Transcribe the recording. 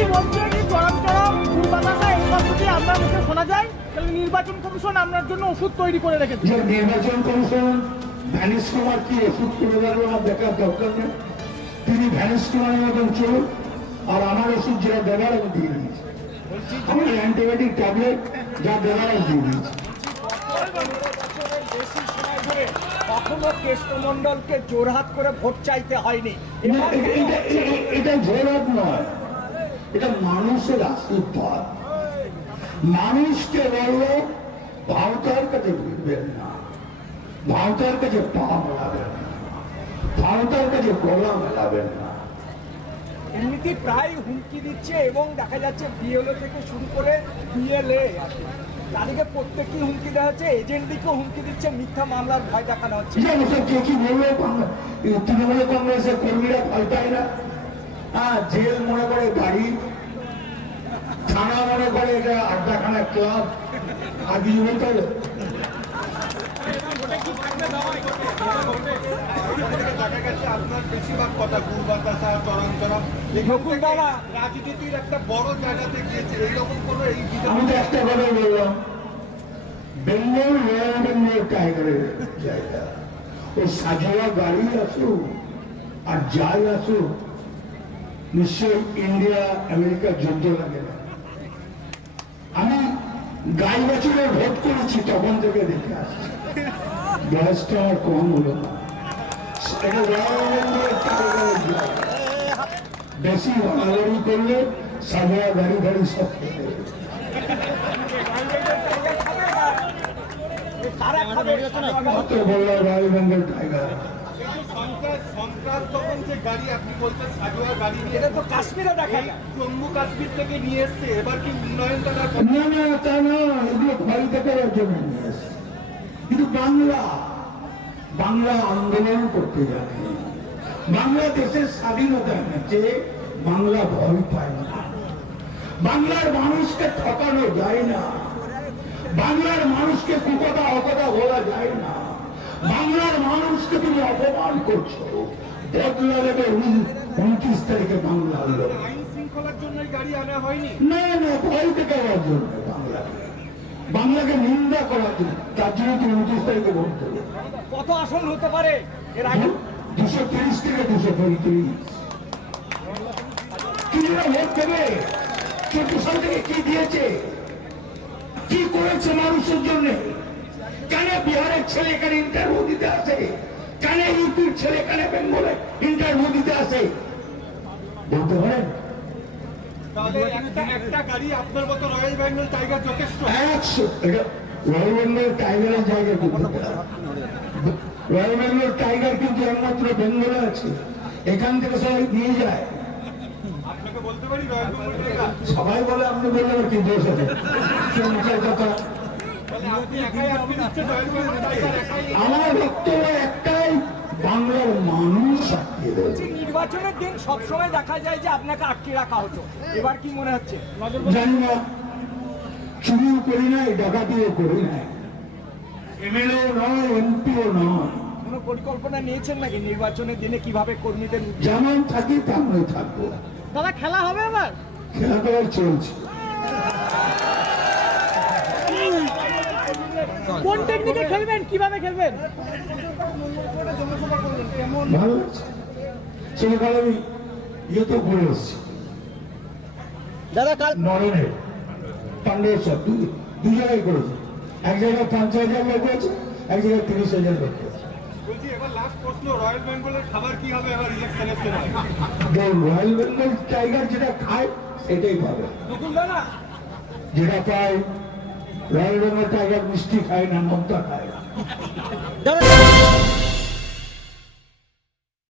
যদি বলছেন এই চরম চরম দুর্বাতাসা এই শব্দটি আপনার মুখে শোনা যায়, তাহলে নির্বাচন কমিশন আপনার জন্য ওষুধ তৈরি করে রেখেছে। নির্বাচন কমিশন ভ্যানিশ কুমার কি ওষুধ করে দেওয়ার আমার দেখার দরকার নেই। তিনি ভ্যানিশ কুমারের মতন চলুন, আর আমার ওষুধ যেটা দেওয়ার আমি দিয়ে দিয়েছি। আমার অ্যান্টিবায়োটিক ট্যাবলেট যা দেওয়ার আমি দিয়ে দিয়েছি। কখনো কেষ্টমন্ডলকে জোরহাত করে ভোট চাইতে হয়নি। এটা জোরহাত নয়, এটা মানুষের আশীর্বাদ। মানুষকে বলল ভারতের কাছে ভিড়বেন না, ভারতের কাছে পা মেলাবেন না, ভারতের কাছে গলা মেলাবেন না। এমনিতে প্রায় হুমকি দিচ্ছে এবং দেখা যাচ্ছে বিএলও থেকে শুরু করে বিএলএ তাদেরকে প্রত্যেকই হুমকি দেওয়া হচ্ছে, এজেন্টদিকেও হুমকি দিচ্ছে, মিথ্যা মামলার ভয় দেখানো হচ্ছে। কে কি বললো? তৃণমূল কংগ্রেসের কর্মীরা ভয় পায় না। জেল মনে করে গাড়ি, থানা মনে করে এটা আড্ডাখানা ক্লাব, আর কিছু বলতে হবে? আপনার বেশিরভাগ কথা দুর্বাতাসা চরম রাজনীতির একটা বড় জায়গাতে গিয়েছে, এইরকম কোনো এই আমি তো একটা কথা বললাম, বেঙ্গল রয়্যাল বেঙ্গল টাইগারের জায়গা। ওই সাজোয়া গাড়ি আসুক আর যাই আসুক, নিশ্চয়ই ইন্ডিয়া আমেরিকার যুদ্ধ লাগে না। আমি গাই বছরে ভোট করেছি, তখন থেকে দেখে আসছি, বয়সটা আমার কম হলো না। এটা রয়্যাল বেঙ্গল টাইগারের জায়গা। বেশি বাড়াবাড়ি করলে সাজোয়া গাড়ি গাড়ি সব খেতে হবে। কত বলল রয়্যাল বেঙ্গল টাইগার। সন্ত্রাস যখন যে গাড়ি আপনি বলছেন সাজোয়া গাড়ি নিয়ে, এটা তো কাশ্মীরে দেখা যায়, জম্মু কাশ্মীর থেকে নিয়ে এসছে, এবার কি উন্নয়ন না না তা না, এগুলো ভয় দেখার জন্য নিয়ে এসছে। কিন্তু বাংলা আন্দোলন করতে জানে, বাংলাদেশের স্বাধীনতা এনেছে, বাংলা ভয় পায় না। বাংলার মানুষকে ঠকানো যায় না, বাংলার মানুষকে কুকথা অকথা বলা যায় না। বাংলার মানুষকে তুমি অপমান করছো, বদলা দেবে 29 তারিখে বাংলা হলো। আইন শৃঙ্খলার জন্য গাড়ি আনা হয়নি, না না, ভয় দেখাবার জন্য বাংলাকে নিন্দা করার জন্য, তার জন্য তুমি 29 তারিখে ভোট দেবে। কত আসন হতে পারে এর আগে? 230 থেকে 235। কিনা ভোট দেবে? 14 সাল থেকে কি দিয়েছে, কি করেছে মানুষের জন্য? কেন বিহারের ছেলে এখানে ইন্টারভিউ দিতে আসে? কেন ইউপির ছেলে এখানে বেঙ্গলে ইন্টারভিউ দিতে আসে? বলতে পারেন? তাহলে একটা গাড়ি আপনার মতো রয়্যাল বেঙ্গল টাইগার যথেষ্ট। রয়্যাল বেঙ্গল টাইগারের জায়গা কোথায়? রয়্যাল বেঙ্গল টাইগার কিন্তু একমাত্র বেঙ্গলে আছে, এখান থেকে সবাই নিয়ে যায়। আপনাকে বলতে পারি রয়্যাল বেঙ্গল টাইগার সবাই বলে, আপনি বললেন কি দোষ আছে? কথা আমার বক্তব্য একটাই, বাংলার মানুষ আটকে দেবে। নির্বাচনের দিন সবসময় দেখা যায় যে আপনাকে আটকে রাখা হতো, এবার কি মনে হচ্ছে? জানি না, চুরিও করি নাই, ডাকাতিও করি নাই, এমএলএ নয়, এমপিও নয়। কোনো পরিকল্পনা নিয়েছেন নাকি নির্বাচনের দিনে কিভাবে কর্মীদের? যেমন থাকি তেমনই থাকবো। দাদা খেলা হবে এবার? খেলা করার চলছে। কোন টেকনিকে খেলবেন, কিভাবে খেলবেন? ভালো লাগছে, সেখানে আমি ইয়েতে ঘুরে এসেছি। দাদা কাল নরেনে পান্ডেশ্বর দু জায়গায় করেছে, এক জায়গায় 50,000 লোক আছে, এক জায়গায় 30,000 লোক আছে। বলছি এবার লাস্ট প্রশ্ন, রয়্যাল বেঙ্গলের খাবার কি হবে এবার ইলেকশনের সময়? রয়্যাল বেঙ্গল টাইগার যেটা খায় সেটাই পাবে। যেটা পায় রয়্যাল বেঙ্গল টাইগার মিষ্টি খায় না, মমতা খায়।